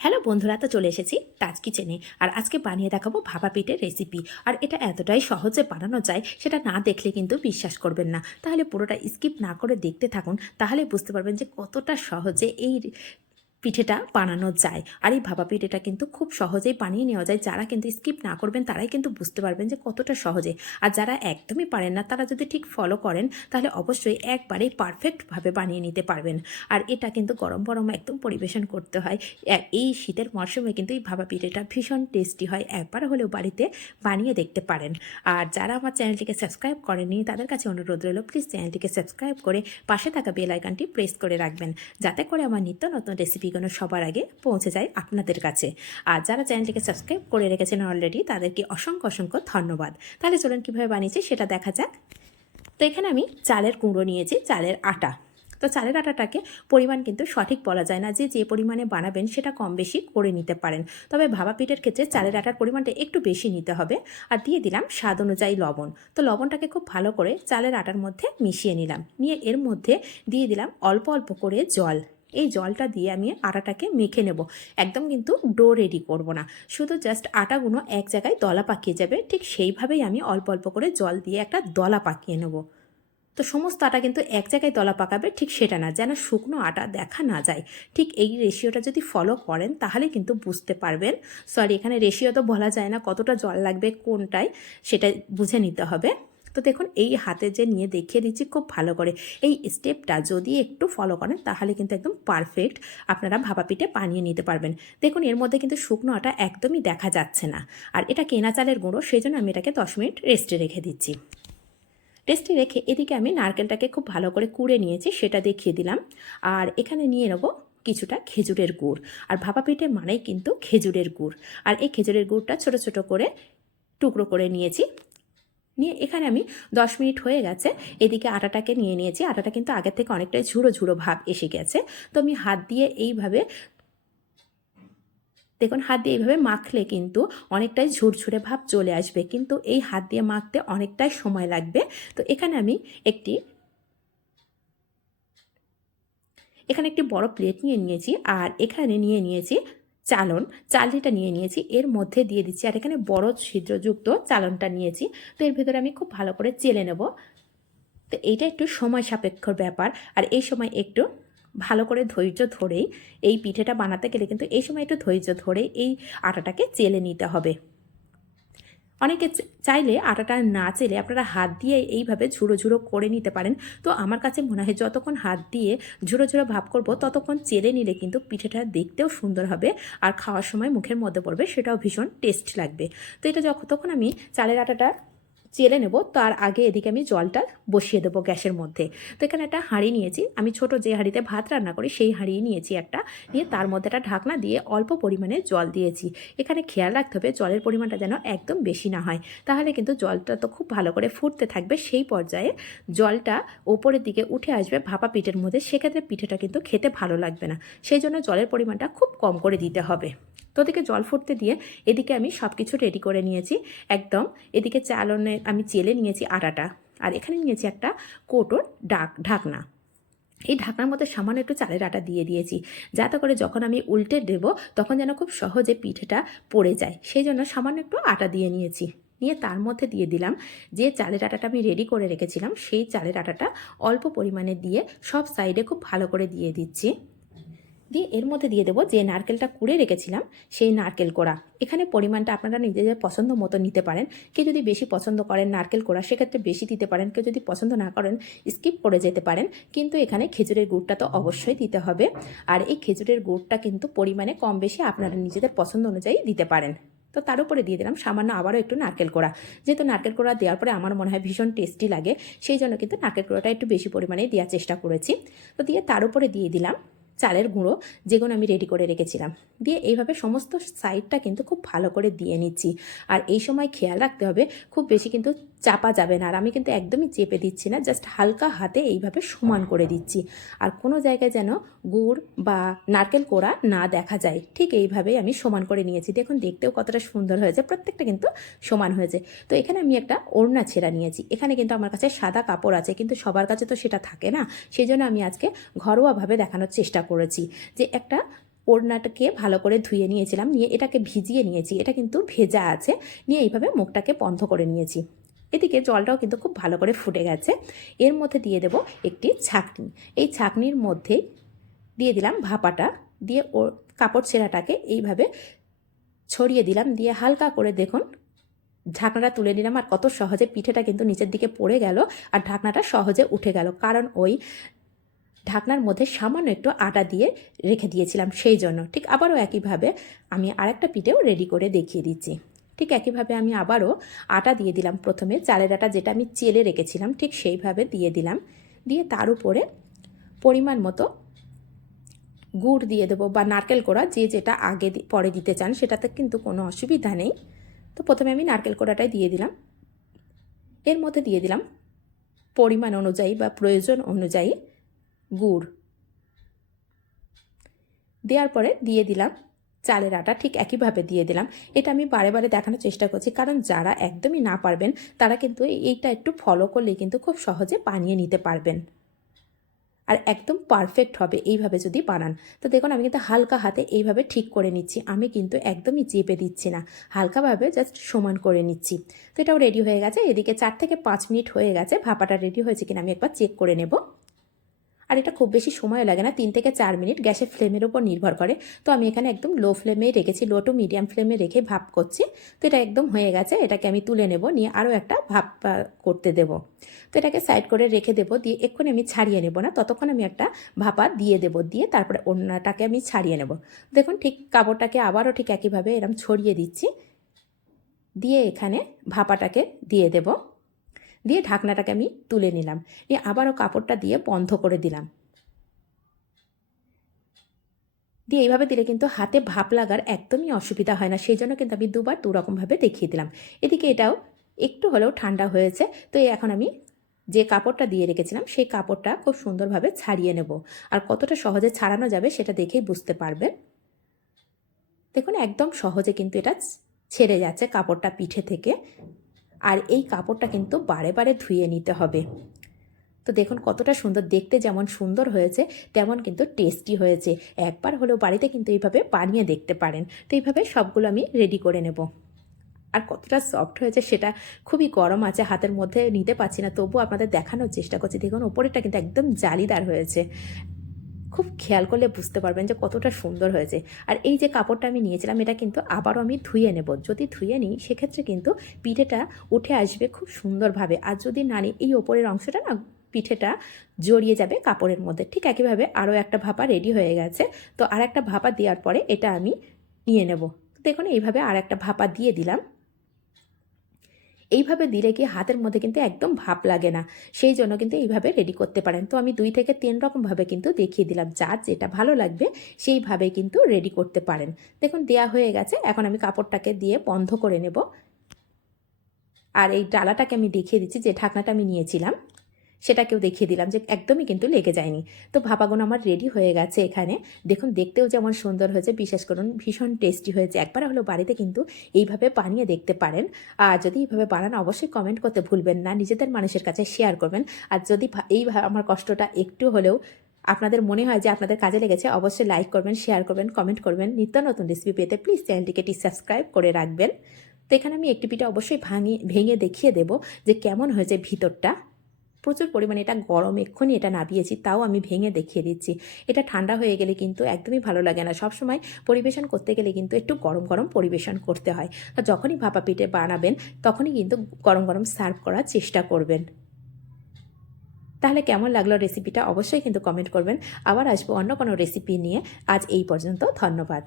Hello বন্ধুরা, তো চলে এসেছি তাজ কিচেনে আর আজকে বানিয়ে দেখাবো ভাপা পিঠের রেসিপি আর এটা এতটাই সহজে বানানো যায়, সেটা না দেখলে কিন্তু বিশ্বাস করবেন না। তাহলে পুরোটা স্কিপ না করে দেখতে থাকুন, তাহলে বুঝতে পারবেন যে কতটা সহজে এই পিঠেটা বানানো যায়। আর এই ভাপা পিঠেটা কিন্তু খুব সহজেই বানিয়ে নেওয়া যায়। যারা কিন্তু স্কিপ না করবেন, তারাই কিন্তু বুঝতে পারবেন যে কতটা সহজে। আর যারা একদমই পারেন না, তারা যদি ঠিক ফলো করেন, তাহলে অবশ্যই একবারে পারফেক্টভাবে বানিয়ে নিতে পারবেন। আর এটা কিন্তু গরম গরম একদম পরিবেশন করতে হয়। এই শীতের মরশুমে কিন্তু এই ভাপা পিঠেটা ভীষণ টেস্টি হয়। একবার হলেও বাড়িতে বানিয়ে দেখতে পারেন। আর যারা আমার চ্যানেলটিকে সাবস্ক্রাইব করেনি তাদের কাছে অনুরোধ রইল প্লিজ চ্যানেলটিকে সাবস্ক্রাইব করে পাশে থাকা বেল আইকনটি প্রেস করে রাখবেন। যাতে করে আমার নিত্য নতুন রেসিপিগুলো সবার আগে পৌঁছে যায় আপনাদের কাছে। আর যারা চ্যানেলটিকে সাবস্ক্রাইব করে রেখেছেন অলরেডি তাদেরকে অসংখ্য অসংখ্য ধন্যবাদ। তাহলে চলুন কীভাবে বানিয়েছি সেটা দেখা যাক। তো এখানে আমি চালের কুমড়ো নিয়েছি, চালের আটা। তো চালের আটাটাকে পরিমাণ কিন্তু সঠিক বলা যায় না যে যে পরিমাণে বানাবেন সেটা কম বেশি করে নিতে পারেন। তবে ভাবা পিঠের ক্ষেত্রে চালের আটার পরিমাণটা একটু বেশি নিতে হবে। আর দিয়ে দিলাম স্বাদ অনুযায়ী লবণ। তো লবণটাকে খুব ভালো করে চালের আটার মধ্যে মিশিয়ে নিলাম। নিয়ে এর মধ্যে দিয়ে দিলাম অল্প অল্প করে জল। এই জলটা দিয়ে আমি আটাটাকে মেখে নেব। একদম কিন্তু ডো রেডি করব না। শুধু জাস্ট আটাগুলো এক জায়গায় দলা পাকিয়ে যাবে। ঠিক সেইভাবেই আমি অল্প অল্প করে জল দিয়ে একটা দলা পাকিয়ে নেব। তো সমস্ত আটা কিন্তু এক জায়গায় দলা পাকাবে, ঠিক সেটা না। যেন শুকনো আটা দেখা না যায়। ঠিক এই রেশিওটা যদি ফলো করেন, তাহলে কিন্তু বুঝতে পারবেন। সরি এখানে রেশিও তো বলা যায় না কতটা জল লাগবে, কোনটায় সেটা বুঝে নিতে হবে। তো দেখুন, এই হাতে যে নিয়ে দেখিয়ে দিচ্ছি খুব ভালো করে। এই স্টেপটা যদি একটু ফলো করেন, তাহলে কিন্তু একদম পারফেক্ট আপনারা ভাপা পিঠে বানিয়ে নিতে পারবেন। দেখুন, এর মধ্যে কিন্তু শুকনো আটা একদমই দেখা যাচ্ছে না। আর এটা কেনা চালের গুঁড়ো সেই জন্য আমি এটাকে দশ মিনিট রেস্টে রেখে দিচ্ছি। টেস্টে রেখে এদিকে আমি নারকেলটাকে খুব ভালো করে কুড়ে নিয়েছি, সেটা দেখিয়ে দিলাম। আর এখানে নিয়ে নেব কিছুটা খেজুরের গুড়। আর ভাপা পিঠে মানেই কিন্তু খেজুরের গুড়। আর এই খেজুরের গুড়টা ছোট ছোট করে টুকরো করে নিয়েছি। নিয়ে এখানে আমি দশ মিনিট হয়ে গেছে। এদিকে আটাটাকে নিয়ে নিয়েছি। আটাটা কিন্তু আগের থেকে অনেকটাই ঝুড়ো ঝুড়ো ভাব এসে গেছে। তো আমি হাত দিয়ে এইভাবে দেখুন, হাত দিয়ে এইভাবে মাখলে কিন্তু অনেকটাই ঝুরঝুরে ভাব চলে আসবে। কিন্তু এই হাত দিয়ে মাখতে অনেকটাই সময় লাগবে। তো এখানে আমি একটি এখানে একটি বড় প্লেট নিয়ে নিয়েছি। আর এখানে নিয়ে নিয়েছি চালন, চালনিটা নিয়ে নিয়েছি। এর মধ্যে দিয়ে দিচ্ছি, আর এখানে বড় ছিদ্রযুক্ত চালনটা নিয়েছি। তো এর ভেতরে আমি খুব ভালো করে চেলে নেব। তো এইটা একটু সময় সাপেক্ষর ব্যাপার। আর এই সময় একটু ভালো করে ধৈর্য ধরেই এই পিঠেটা বানাতে গেলে কিন্তু এই সময় একটু ধৈর্য ধরে এই আটাটাকে চেলে নিতে হবে। অনেকে চাইলে আটাটা না চেলে আপনারা হাত দিয়ে এইভাবে ঝুড়ো ঝুড়ো করে নিতে পারেন। তো আমার কাছে মনে হয় যতক্ষণ হাত দিয়ে ঝুড়ো ঝুড়ো ভাব করব, ততক্ষণ চেলে নিলে কিন্তু পিঠেটা দেখতেও সুন্দর হবে আর খাওয়ার সময় মুখের মধ্যে পড়বে, সেটাও ভীষণ টেস্ট লাগবে। তো এটা যখন, তখন আমি চালের আটাটা চেলে নেব, তার আগে এদিকে আমি জলটা বসিয়ে দেবো গ্যাসের মধ্যে। তো এখানে একটা হাঁড়ি নিয়েছি, আমি ছোট যে হাঁড়িতে ভাত রান্না করি সেই হাঁড়ি নিয়েছি একটা, নিয়ে তার মধ্যে একটা ঢাকনা দিয়ে অল্প পরিমাণে জল দিয়েছি। এখানে খেয়াল রাখতে হবে জলের পরিমাণটা যেন একদম বেশি না হয়, তাহলে কিন্তু জলটা তো খুব ভালো করে ফুটতে থাকবে, সেই পর্যায়ে জলটা ওপরের দিকে উঠে আসবে ভাপা পিঠের মধ্যে, সেক্ষেত্রে পিঠেটা কিন্তু খেতে ভালো লাগবে না। সেই জন্য জলের পরিমাণটা খুব কম করে দিতে হবে। তো ওদিকে জল ফুটতে দিয়ে এদিকে আমি সব কিছু রেডি করে নিয়েছি। একদম এদিকে চালনে আমি চেলে নিয়েছি আটাটা। আর এখানে নিয়েছি একটা কোটোর ডাক, ঢাকনা। এই ঢাকনার মধ্যে সামান্য একটু চালের আটা দিয়ে দিয়েছি। যাতে করে যখন আমি উল্টে দেব তখন যেন খুব সহজে পিঠেটা পড়ে যায়। সেই জন্য সামান্য একটু আটা দিয়ে নিয়েছি। নিয়ে তার মধ্যে দিয়ে দিলাম যে চালের আটাটা আমি রেডি করে রেখেছিলাম, সেই চালের আটাটা অল্প পরিমাণে দিয়ে সব সাইডে খুব ভালো করে দিয়ে দিচ্ছি। দিয়ে এর মধ্যে দিয়ে দেবো যে নারকেলটা কুড়ে রেখেছিলাম, সেই নারকেল কোড়া। এখানে পরিমাণটা আপনারা নিজেদের পছন্দ মতো নিতে পারেন। কেউ যদি বেশি পছন্দ করেন নারকেল কোড়া, সেক্ষেত্রে বেশি দিতে পারেন। কেউ যদি পছন্দ না করেন, স্কিপ করে যেতে পারেন। কিন্তু এখানে খেজুরের গুড়টা তো অবশ্যই দিতে হবে। আর এই খেজুরের গুড়টা কিন্তু পরিমাণে কম বেশি আপনারা নিজেদের পছন্দ অনুযায়ী দিতে পারেন। তো তার উপরে দিয়ে দিলাম সামান্য আবারও একটু নারকেল কোড়া। যেহেতু নারকেল কোড়া দেওয়ার পরে আমার মনে হয় ভীষণ টেস্টি লাগে, সেই জন্য কিন্তু নারকেল কোড়াটা একটু বেশি পরিমাণে দেওয়ার চেষ্টা করেছি। তো দিয়ে তার উপরে দিয়ে দিলাম চালের গুঁড়ো যেগুলো আমি রেডি করে রেখেছিলাম। দিয়ে এইভাবে সমস্ত সাইডটা কিন্তু খুব ভালো করে দিয়ে নিচ্ছি। আর এই সময় খেয়াল রাখতে হবে, খুব বেশি কিন্তু চাপা যাবে না। আর আমি কিন্তু একদমই চেপে দিচ্ছি না জাস্ট হালকা হাতে এইভাবে সমান করে দিচ্ছি। আর কোনো জায়গায় যেন গুড় বা নারকেল কোড়া না দেখা যায়, ঠিক এইভাবেই আমি সমান করে নিয়েছি। দেখুন, দেখতেও কতটা সুন্দর হয়েছে, প্রত্যেকটা কিন্তু সমান হয়েছে। তো এখানে আমি একটা ওড়না ছেঁড়া নিয়েছি। এখানে কিন্তু আমার কাছে সাদা কাপড় আছে, কিন্তু সবার কাছে তো সেটা থাকে না। সেই জন্য আমি আজকে ঘরোয়াভাবে দেখানোর চেষ্টা করেছি যে একটা ওড়নাটাকে ভালো করে ধুয়ে নিয়েছিলাম, নিয়ে এটাকে ভিজিয়ে নিয়েছি। এটা কিন্তু ভেজা আছে, নিয়ে এইভাবে মুখটাকে বন্ধ করে নিয়েছি। এদিকে জলটাও কিন্তু খুব ভালো করে ফুটে গেছে। এর মধ্যে দিয়ে দেব একটি ছাকনি। এই ছাকনির মধ্যেই দিয়ে দিলাম ভাপাটা, দিয়ে ও কাপড় ছেঁড়াটাকে এইভাবে ছড়িয়ে দিলাম। দিয়ে হালকা করে দেখুন, ঢাকনাটা তুলে নিলাম আর কত সহজে পিঠেটা কিন্তু নিচের দিকে পড়ে গেল আর ঢাকনাটা সহজে উঠে গেল। কারণ ওই ঢাকনার মধ্যে সামান্য একটু আটা দিয়ে রেখে দিয়েছিলাম সেই জন্য। ঠিক আবারও একইভাবে আমি আরেকটা পিঠেও রেডি করে দেখিয়ে দিচ্ছি। ঠিক একইভাবে আমি আবারও আটা দিয়ে দিলাম প্রথমে। চালের আটা যেটা আমি চেলে রেখেছিলাম, ঠিক সেইভাবে দিয়ে দিলাম। দিয়ে তার উপরে পরিমাণ মতো গুড় দিয়ে দেবো বা নারকেল কোড়া, যে যেটা আগে পরে দিতে চান সেটাতে কিন্তু কোনো অসুবিধা নেই। তো প্রথমে আমি নারকেল কোড়াটাই দিয়ে দিলাম। এর মধ্যে দিয়ে দিলাম পরিমাণ অনুযায়ী বা প্রয়োজন অনুযায়ী গুড়। দেওয়ার পরে দিয়ে দিলাম চালের আটা ঠিক একইভাবে দিয়ে দিলাম। এটা আমি বারে বারে দেখানোর চেষ্টা করছি, কারণ যারা একদমই না পারবেন, তারা কিন্তু এইটা একটু ফলো করলেই কিন্তু খুব সহজে বানিয়ে নিতে পারবেন। আর একদম পারফেক্ট হবে এইভাবে যদি বানান। তো দেখুন, আমি কিন্তু হালকা হাতে এইভাবে ঠিক করে নিচ্ছি। আমি কিন্তু একদমই চেপে দিচ্ছি না। হালকাভাবে জাস্ট সমান করে নিচ্ছি। তো এটাও রেডি হয়ে গেছে। এদিকে চার থেকে পাঁচ মিনিট হয়ে গেছে। ভাপাটা রেডি হয়েছে কিনা আমি একবার চেক করে নেব। আর এটা খুব বেশি সময় লাগে না, তিন থেকে চার মিনিট। গ্যাসের ফ্লেমের উপর নির্ভর করে। তো আমি এখানে একদম লো ফ্লেমে রেখেছি, লো টু মিডিয়াম ফ্লেমে রেখে ভাপ করছি। তো এটা একদম হয়ে গেছে, এটাকে আমি তুলে নেব, নিয়ে আরও একটা ভাপ করতে দেব। তো এটাকে সাইড করে রেখে দেবো, দিয়ে এক্ষুনি আমি ছাড়িয়ে নেব না, ততক্ষণ আমি একটা ভাপা দিয়ে দেবো, দিয়ে তারপরে অন্যটাকে আমি ছাড়িয়ে নেব। দেখুন, ঠিক কাপড়টাকে আবারও ঠিক একইভাবে এরম ছড়িয়ে দিচ্ছি। দিয়ে এখানে ভাপাটাকে দিয়ে দেব। দিয়ে ঢাকনাটাকে আমি তুলে নিলাম। নিয়ে আবারও কাপড়টা দিয়ে বন্ধ করে দিলাম। দিয়ে এইভাবে দিলে কিন্তু হাতে ভাপ লাগার একদমই অসুবিধা হয় না। সেই জন্য কিন্তু আমি দুবার দু রকমভাবে দেখিয়ে দিলাম। এদিকে এটাও একটু হলেও ঠান্ডা হয়েছে। তো এখন আমি যে কাপড়টা দিয়ে রেখেছিলাম, সেই কাপড়টা খুব সুন্দরভাবে ছাড়িয়ে নেব। আর কতটা সহজে ছাড়ানো যাবে সেটা দেখেই বুঝতে পারবে দেখুন, একদম সহজে কিন্তু এটা ছেড়ে যাচ্ছে কাপড়টা পিঠে থেকে। আর এই কাপড়টা কিন্তু বারে বারে ধুয়ে নিতে হবে। তো দেখুন কতটা সুন্দর, দেখতে যেমন সুন্দর হয়েছে, তেমন কিন্তু টেস্টি হয়েছে। একবার হলেও বাড়িতে কিন্তু এইভাবে বানিয়ে দেখতে পারেন। তো এইভাবে সবগুলো আমি রেডি করে নেব। আর কতটা সফট হয়েছে সেটা খুবই গরম আছে, হাতের মধ্যে নিতে পারছি না। তবুও আপনাদের দেখানোর চেষ্টা করছি। দেখুন, ওপরেরটা কিন্তু একদম জালিদার হয়েছে। খুব খেয়াল করলে বুঝতে পারবেন যে কতটা সুন্দর হয়েছে। আর এই যে কাপড়টা আমি নিয়েছিলাম, এটা কিন্তু আবারও আমি ধুয়ে নেব। যদি ধুয়ে নিই, সেক্ষেত্রে কিন্তু পিঠেটা উঠে আসবে খুব সুন্দরভাবে। আর যদি না নিই, এই ওপরের অংশটা না, পিঠেটা জড়িয়ে যাবে কাপড়ের মধ্যে। ঠিক একইভাবে আরও একটা ভাপা রেডি হয়ে গেছে। তো আর একটা ভাপা দেওয়ার পরে এটা আমি নিয়ে নেব। দেখুন, এইভাবে আর একটা ভাপা দিয়ে দিলাম। এইভাবে দিলে কি হাতের মধ্যে কিন্তু একদম ভাব লাগে না। সেই জন্য কিন্তু এইভাবে রেডি করতে পারেন। তো আমি দুই থেকে তিন রকমভাবে কিন্তু দেখিয়ে দিলাম। যার যেটা ভালো লাগবে সেইভাবে কিন্তু রেডি করতে পারেন। দেখুন, দেয়া হয়ে গেছে। এখন আমি কাপড়টাকে দিয়ে বন্ধ করে নেব। আর এই ডালাটাকে আমি দেখিয়ে দিচ্ছি, যে ঢাকনাটা আমি নিয়েছিলাম। সেটাকেও দেখিয়ে দিলাম যে একদমই কিন্তু লেগে যায়নি। তো ভাপাগুলো আমার রেডি হয়ে গেছে এখানে। দেখুন, দেখতেও যেমন সুন্দর হয়েছে বিশেষ করুন, ভীষণ টেস্টি হয়েছে। একবার হলো বাড়িতে কিন্তু এইভাবে বানিয়ে দেখতে পারেন। আর যদি এইভাবে বানান, অবশ্যই কমেন্ট করতে ভুলবেন না। নিজেদের মানুষের কাছে শেয়ার করবেন। আর যদি এই আমার কষ্টটা একটু হলেও আপনাদের মনে হয় যে আপনাদের কাজে লেগেছে, অবশ্যই লাইক করবেন শেয়ার করবেন কমেন্ট করবেন। নিত্য নতুন রেসিপি পেতে প্লিজ চ্যানেলটিকে সাবস্ক্রাইব করে রাখবেন। তো এখানে আমি একটি পিঠা অবশ্যই ভাঙিয়ে ভেঙে দেখিয়ে দেব যে কেমন হয়েছে ভিতরটা। প্রচুর পরিমাণে এটা গরম, এক্ষুনি এটা নাবিয়েছি, তাও আমি ভেঙে দেখিয়ে দিচ্ছি। এটা ঠান্ডা হয়ে গেলে কিন্তু একদমই ভালো লাগে না। সবসময় পরিবেশন করতে গেলে কিন্তু একটু গরম গরম পরিবেশন করতে হয়। আর যখনই ভাপা পিঠে বানাবেন, তখনই কিন্তু গরম গরম সার্ভ করার চেষ্টা করবেন। তাহলে কেমন লাগল রেসিপিটা অবশ্যই কিন্তু কমেন্ট করবেন। আবার আসব অন্য কোনো রেসিপি নিয়ে। আজ এই পর্যন্ত, ধন্যবাদ।